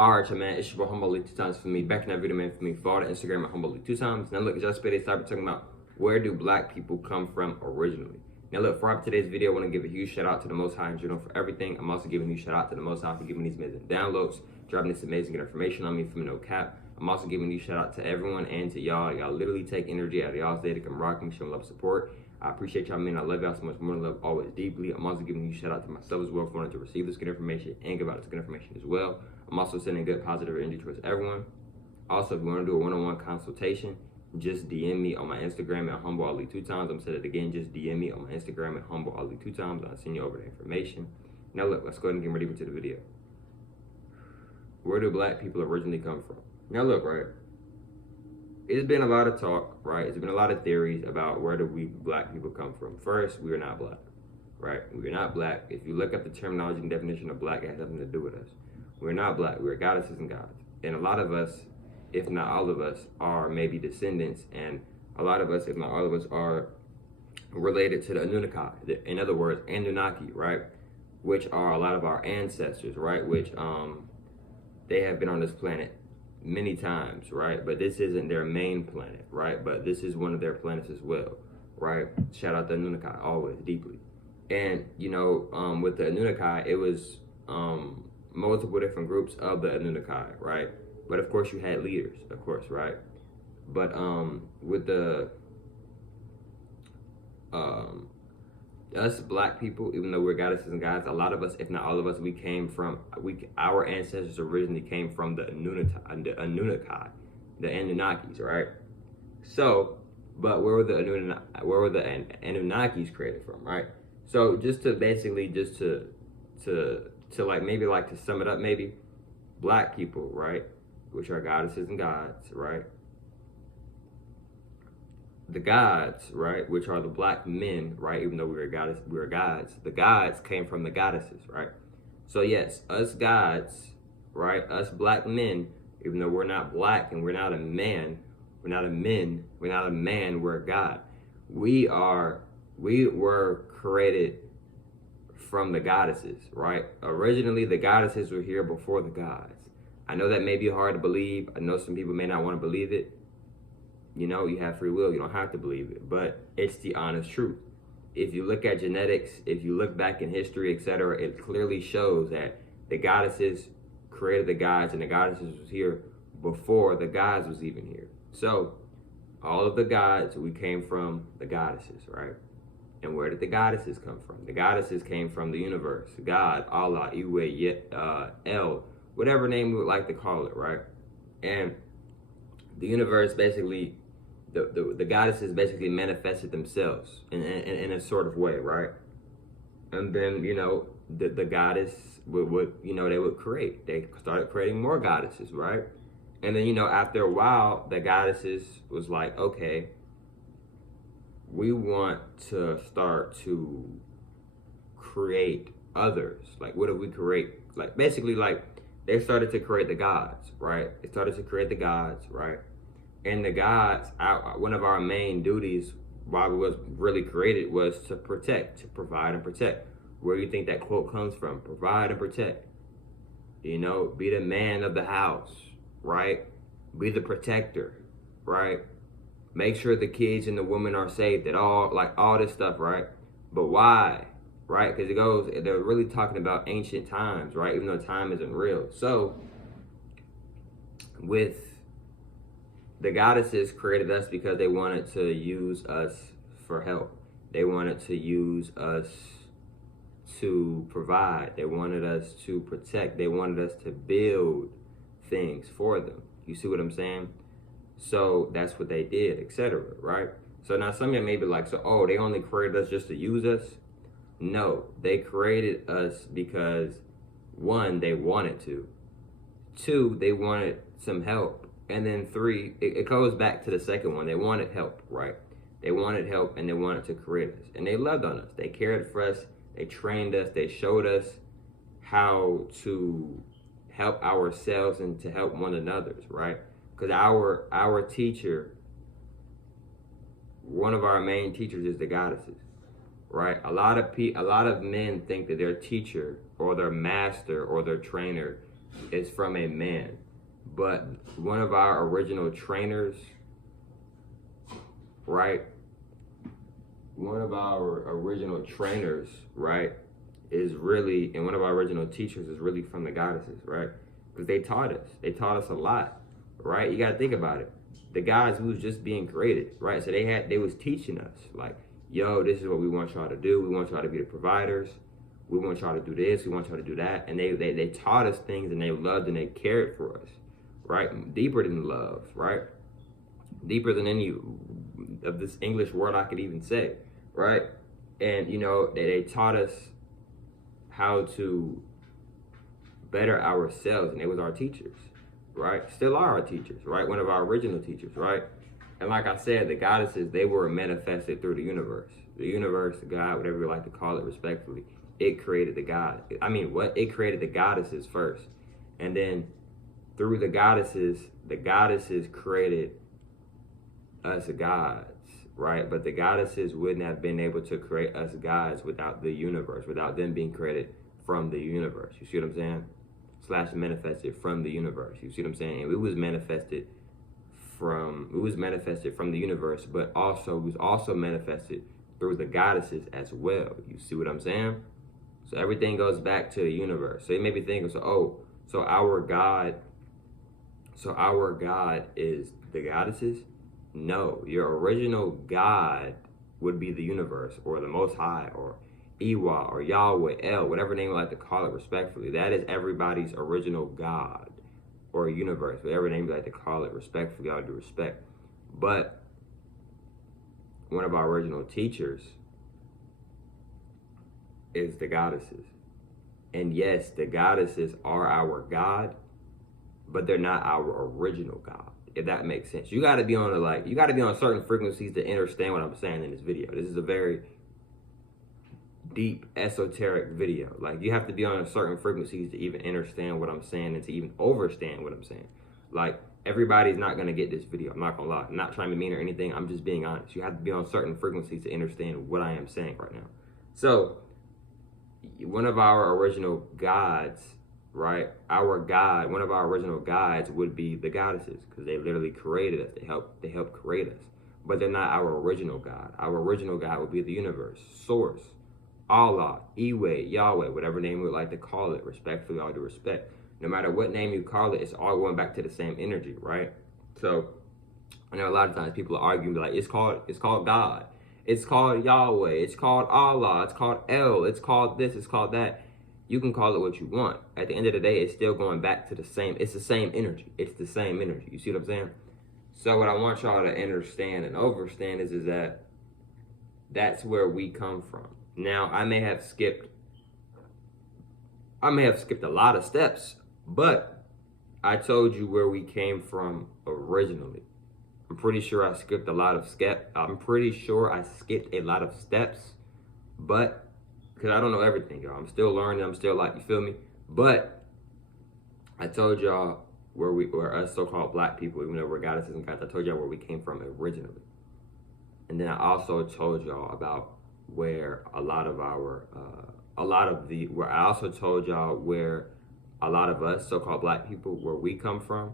Alright, man, it's your boy Humble League 2 times for me. Back in that video, man, for me. Follow the Instagram at Humble League 2 times. Now, look, just today, started talking about where do black people come from originally. Now, look, for today's video, I want to give a huge shout out to the Most High in general for everything. I'm also giving a huge shout out to the Most High for giving these amazing downloads, dropping this amazing information on me from no cap. I'm also giving a huge shout out to everyone and to y'all. Y'all literally take energy out of y'all's day to come rock me, show love, support. I appreciate y'all, man. I love y'all so much more than love, always deeply. I'm also giving you a shout out to myself as well for wanting to receive this good information and give out this good information as well. I'm also sending good positive energy towards everyone. Also, if you want to do a one-on-one consultation, just DM me on my Instagram at Humble Ali 2 times. I'm saying it again, just DM me on my Instagram at Humble Ali 2 times. I'll send you over the information. Now look, let's go ahead and get ready into the video. Where do black people originally come from? Now look, right? It's been a lot of talk, right? It's been a lot of theories about where do we black people come from. First, we are not black, right? We are not black. If you look up the terminology and definition of black, it has nothing to do with us. We're not black. We're goddesses and gods. And a lot of us, if not all of us, are maybe descendants. And a lot of us, if not all of us, are related to the Anunnaki. In other words, Anunnaki, right? Which are a lot of our ancestors, right? Which they have been on this planet many times, right? But this isn't their main planet, right? But this is one of their planets as well, right? Shout out to Anunnaki, always, deeply. And, you know, with the Anunnaki, it was multiple different groups of the Anunnaki, right? But of course you had leaders, of course, right? But with the us black people, even though we're goddesses and gods, a lot of us, if not all of us, we came from our ancestors originally came from the Anunnaki, the Anunnakis, right? So, but where were the Anunnakis created from, right? So just to basically like maybe like to sum it up, maybe black people, right, which are goddesses and gods, right? The gods, right, which are the black men, right, even though we were gods, the gods came from the goddesses, right? So yes, us gods, right, us black men, even though we're not black and we're not a man, we're not a man, we're a god. We were created from the goddesses, right? Originally, the goddesses were here before the gods. I know that may be hard to believe. I know some people may not want to believe it. You know, you have free will. You don't have to believe it, but it's the honest truth. If you look at genetics, if you look back in history, etc., it clearly shows that the goddesses created the gods, and the goddesses was here before the gods was even here. So, all of the gods, we came from the goddesses, right? And where did the goddesses come from? The goddesses came from the universe, God, Allah, Iwe, El, whatever name we would like to call it, right? And the universe basically, the goddesses basically manifested themselves in a sort of way, right? And then, you know, the goddess would, you know, they would create. They started creating more goddesses, right? And then, you know, after a while, the goddesses was like, okay, we want to start to create others. Like, what do we create? Like, basically, like, they started to create the gods, right? They started to create the gods, right? And the gods, one of our main duties while we was really created was to protect, to provide and protect. Where do you think that quote comes from? Provide and protect. You know, be the man of the house, right? Be the protector, right? Make sure the kids and the women are safe, that all this stuff, right? But why? Right? Because they're really talking about ancient times, right? Even though time isn't real. So, with the goddesses created us because they wanted to use us for help. They wanted to use us to provide. They wanted us to protect. They wanted us to build things for them. You see what I'm saying? So that's what they did, etc., right? So now some of you may be like, so, oh, they only created us just to use us? No, they created us because, one, they wanted to. Two, they wanted some help. And then three, it goes back to the second one. They wanted help, right? They wanted help and they wanted to create us. And they loved on us. They cared for us. They trained us. They showed us how to help ourselves and to help one another, right? Because our teacher, one of our main teachers is the goddesses, right? A lot of men think that their teacher or their master or their trainer is from a man, but one of our original trainers, right? One of our original trainers, right, is really, and one of our original teachers is really from the goddesses, right? Because they taught us. They taught us a lot, right? You got to think about it. The guys who was just being created, right? So they was teaching us, like, yo, this is what we want y'all to do. We want y'all to be the providers. We want y'all to do this. We want y'all to do that. And they taught us things, and they loved and they cared for us, right? Deeper than love, right? Deeper than any of this English word I could even say, right? And, you know, they taught us how to better ourselves, and it was our teachers, right? Still are our teachers, right? One of our original teachers, right? And like I said, the goddesses, they were manifested through the universe. The universe, God, whatever you like to call it respectfully, it created the God. It created the goddesses first. And then through the goddesses created us gods, right? But the goddesses wouldn't have been able to create us gods without the universe, without them being created from the universe. You see what I'm saying? Slash manifested from the universe. You see what I'm saying? And it was manifested from the universe, but also it was also manifested through the goddesses as well. You see what I'm saying? So everything goes back to the universe. So it made me think, so our God is the goddesses? No, your original God would be the universe, or the Most High, or Iwa, or Yahweh, El, whatever name you like to call it respectfully. That is everybody's original God, or universe, whatever name you like to call it respectfully, all due respect. But one of our original teachers is the goddesses. And yes, the goddesses are our God, but they're not our original God, if that makes sense. You gotta be on certain frequencies to understand what I'm saying in this video. This is a very deep, esoteric video. Like, you have to be on certain frequencies to even understand what I'm saying and to even overstand what I'm saying. Like, everybody's not gonna get this video. I'm not gonna lie. I'm not trying to be mean or anything. I'm just being honest. You have to be on certain frequencies to understand what I am saying right now. So, one of our original gods, right? One of our original gods would be the goddesses, because they literally created us. They helped create us. But they're not our original God. Our original God would be the universe, source, Allah, Iwe, Yahweh, whatever name we would like to call it, respectfully, all due respect. No matter what name you call it, it's all going back to the same energy, right? So I know a lot of times people are arguing like, it's called God, it's called Yahweh, it's called Allah, it's called El, it's called this, it's called that. You can call it what you want. At the end of the day, it's still going back to it's the same energy. It's the same energy. You see what I'm saying? So what I want y'all to understand and overstand is that that's where we come from. Now, I may have skipped a lot of steps, but I told you where we came from originally. I'm pretty sure I skipped a lot of steps, but because I don't know everything, y'all. I'm still learning. I'm still you feel me? But I told y'all where us so-called black people, even though we're goddesses and gods, I told y'all where we came from originally. And then I also told y'all about where I also told y'all where a lot of us so-called black people, where we come from.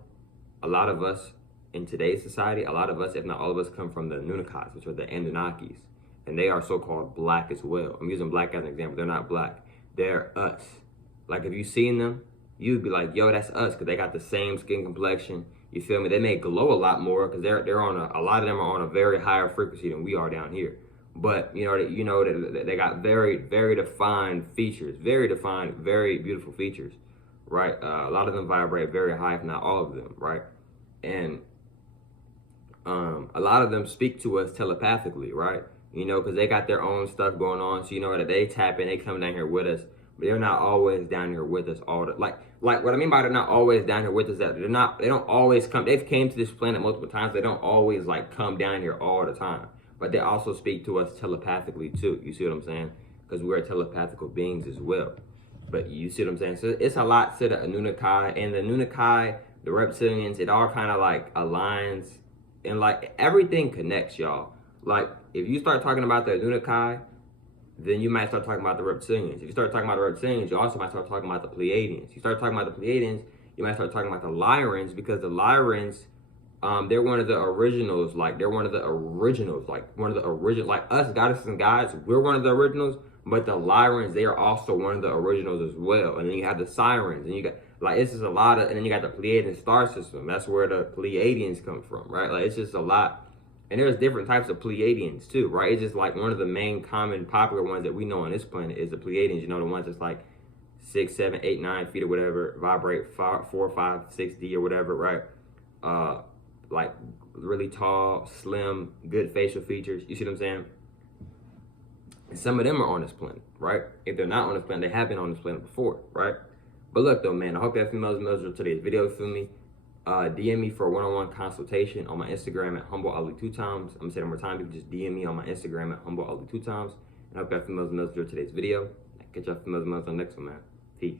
A lot of us in today's society, a lot of us, if not all of us, come from the Anunnakis, which are the Anunnakis. And they are so-called black as well. I'm using black as an example. They're not black. They're us. Like, if you seen them, you'd be like, yo, that's us, because they got the same skin complexion. You feel me? They may glow a lot more because they're on a lot of them are on a very higher frequency than we are down here. But they got very, very defined features, very defined, very beautiful features, right? A lot of them vibrate very high, if not all of them, right? And a lot of them speak to us telepathically, right? Because they got their own stuff going on. So that they tap in, they come down here with us, but they're not always down here with us all the like what I mean by they're not always down here with us, that they don't always come. They've came to this planet multiple times. They don't always come down here all the time, but they also speak to us telepathically too. You see what I'm saying? Because we're telepathical beings as well. But you see what I'm saying? So it's a lot to the Anunnaki, and the Anunnaki, the reptilians, it all kind of aligns, and everything connects, y'all. Like, if you start talking about the Anunnaki, then you might start talking about the reptilians. If you start talking about the reptilians, you also might start talking about the Pleiadians. You start talking about the Pleiadians, you might start talking about the Lyrans, because the Lyrans, they're one of the originals. Like, they're one of the originals. Like, one of the original, like us goddesses and gods, we're one of the originals. But the Lyrans, they are also one of the originals as well. And then you have the Sirens, and you got, like, it's just a lot of, and then you got the Pleiadian star system. That's where the Pleiadians come from, right? Like, it's just a lot. And there's different types of Pleiadians too, right? It's just like one of the main common popular ones that we know on this planet is the Pleiadians. You know, the ones that's like 6, 7, 8, 9 feet or whatever, vibrate 4, 5, 6D or whatever, right? Like really tall, slim, good facial features. You see what I'm saying? And some of them are on this planet, right? If they're not on this planet, they have been on this planet before, right? But look though, man, I hope that females enjoyed today's video. Feel me? DM me for a one-on-one consultation on my Instagram at HumbleAli 2 times. I'm gonna say it one more time. You can just DM me on my Instagram at HumbleAli 2 times. And I hope that females enjoyed today's video. Catch y'all females on the next one, man. Peace.